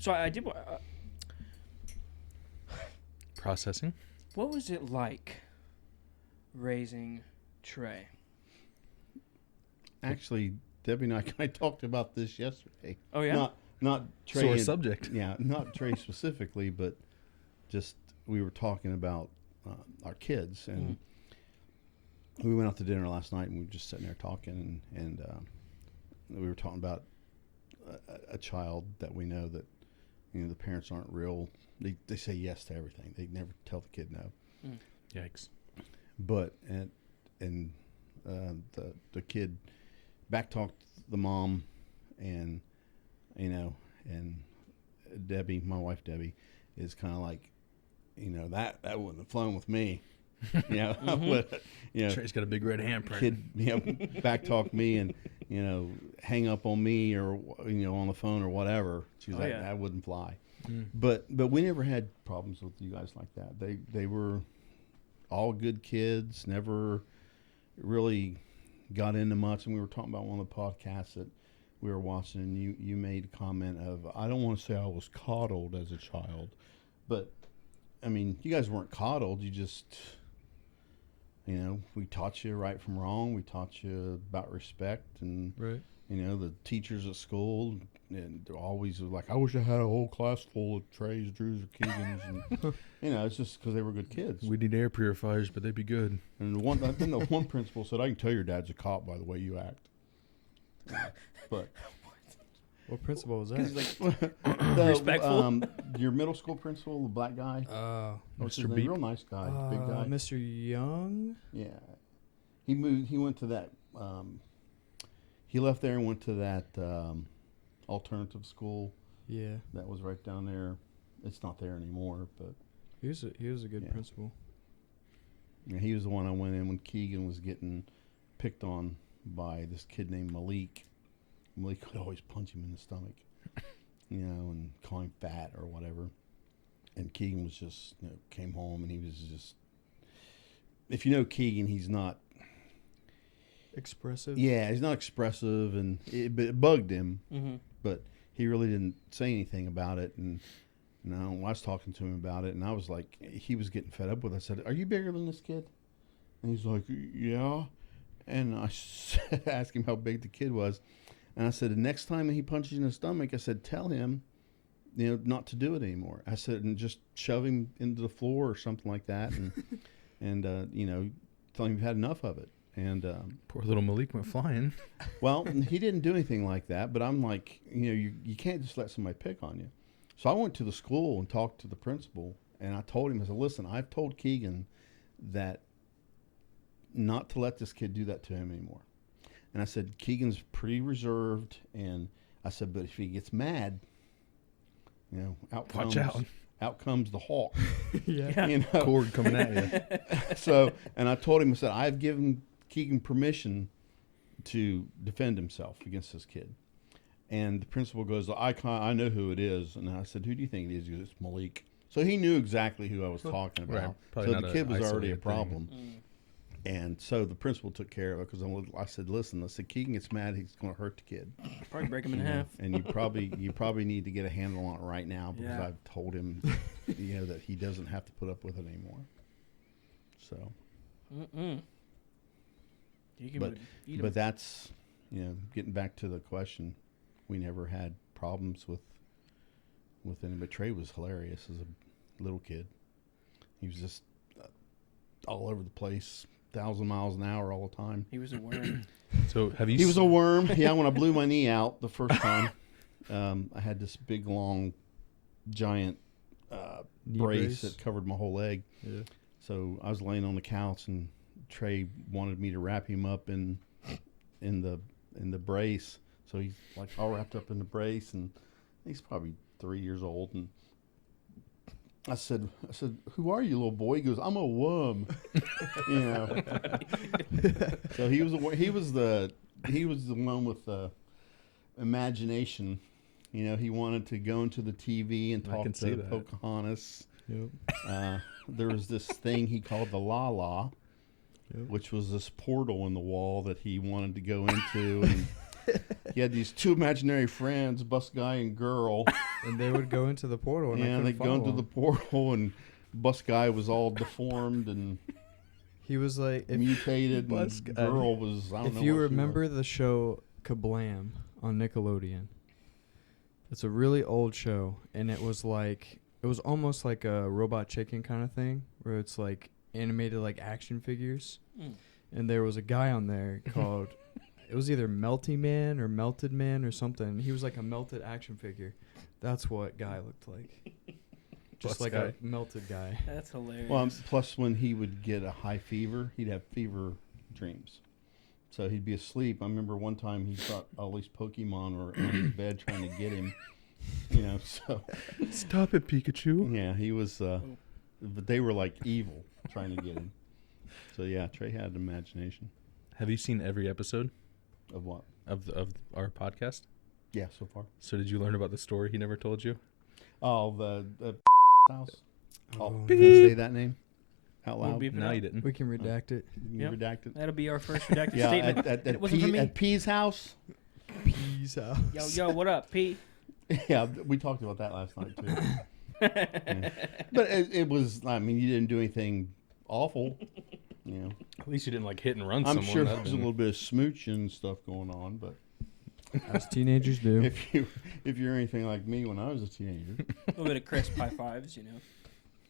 So I did. Processing. What was it like raising Trey? Actually, Debbie and I kind of talked about this yesterday. Oh yeah. Not Trey. Sore subject. Yeah, not Trey specifically, but just we were talking about our kids, and we went out to dinner last night, and we were just sitting there talking, and we were talking about a child that we know that the parents aren't real. They say yes to everything. They never tell the kid no. Yikes. But and the kid backtalked the mom, and and Debbie, my wife Debbie, is kind of like, that wouldn't have flown with me. Trey's got a big red handprint. Kid, backtalk me and hang up on me or on the phone or whatever. She's like, that wouldn't fly. But we never had problems with you guys like that. They were all good kids. Never really got into much. And we were talking about one of the podcasts that we were watching, and you made a comment of, I don't want to say I was coddled as a child, but I mean, you guys weren't coddled. You just, we taught you right from wrong. We taught you about respect, and right. The teachers at school, and they're always like, I wish I had a whole class full of Treys, Drews, or Keegans, and it's just because they were good kids. We need air purifiers, but they'd be good. And the one principal said, I can tell your dad's a cop by the way you act. But what principal was that? He's like respectful. Your middle school principal, the black guy. What's his Mr. name? Beep. Real nice guy, big guy. Mr. Young. Yeah, he moved. He went to that. He left there and went to that alternative school. Yeah, that was right down there. It's not there anymore, but he was a good principal. Yeah, he was the one I went in when Keegan was getting picked on by this kid named Malik. Malik would always punch him in the stomach, and call him fat or whatever. And Keegan was just, came home and he was just, if you know Keegan, he's not expressive. Yeah, he's not expressive, and it bugged him, but he really didn't say anything about it. And I was talking to him about it, and I was like, he was getting fed up with it. I said, are you bigger than this kid? And he's like, yeah. And I asked him how big the kid was. And I said, the next time he punches you in the stomach, I said, tell him, not to do it anymore. I said, and just shove him into the floor or something like that, and tell him you've had enough of it. And poor little Malik went flying. Well, he didn't do anything like that, but I'm like, you can't just let somebody pick on you. So I went to the school and talked to the principal, and I told him, I said, listen, I've told Keegan that not to let this kid do that to him anymore. And I said, Keegan's pretty reserved, and I said, but if he gets mad, out comes the hawk. Yeah. Cord coming at you. So, and I told him, I said, I've given Keegan permission to defend himself against this kid. And the principal goes, I know who it is. And I said, who do you think it is? He goes, it's Malik. So he knew exactly who I was talking about. Right. So the kid was already a problem. And so the principal took care of it, because I said, listen, Keegan gets mad, he's going to hurt the kid. Probably break him in half. And you probably need to get a handle on it right now, because I've told him, that he doesn't have to put up with it anymore. So. But that's, getting back to the question, we never had problems with anybody. Trey was hilarious as a little kid. He was just all over the place, 1,000 miles an hour all the time. He was a worm. So He was a worm. Yeah, when I blew my knee out the first time, I had this big, long, giant brace that covered my whole leg. Yeah. So I was laying on the couch, and Trey wanted me to wrap him up in the brace. So he's like all wrapped up in the brace, and he's probably 3 years old. And I said, who are you, little boy? He goes, I'm a worm. So he was the one with the imagination. He wanted to go into the TV and talk to Pocahontas. Yep. There was this thing he called the La, which was this portal in the wall that he wanted to go into. he had these two imaginary friends, bus guy and girl. And they would go into the portal, and I And couldn't they'd go into follow the him. portal, and bus guy was all deformed and He was like, mutated, Bus and guy. girl was, I don't know if what you she was. remember the show Kablam on Nickelodeon, it's a really old show, and it was almost like a Robot Chicken kind of thing, where it's like animated like action figures. Mm. And there was a guy on there called, it was either Melty Man or Melted Man or something. He was like a melted action figure. That's what guy looked like. Just Bus like guy. a melted guy. That's hilarious. Well, plus when he would get a high fever, he'd have fever dreams. So he'd be asleep. I remember one time he thought all these Pokemon were on his bed trying to get him. You know, so Stop it, Pikachu. yeah, he was. But they were like evil trying to get him. So yeah, Trey had an imagination Have you seen every episode of what? of our podcast? Yeah, so far. So did you learn about the story he never told you? Oh, the house. Oh, Oh, no. can I say that name out We'll loud? beep it No, out. you didn't. We can redact it. You can Yep. redact it. That'll be our first redacted Yeah, statement. It wasn't for me. at P's house. Peace out. Yo, what up, P? Yeah, we talked about that last night too. Yeah. But it was. I mean, you didn't do anything awful. You know, At least you didn't like hit and run I'm someone. sure That'd there's a been- little bit of smooching stuff going on. But As teenagers do. if you're anything like me when I was a teenager, A little bit of crisp high fives, you know.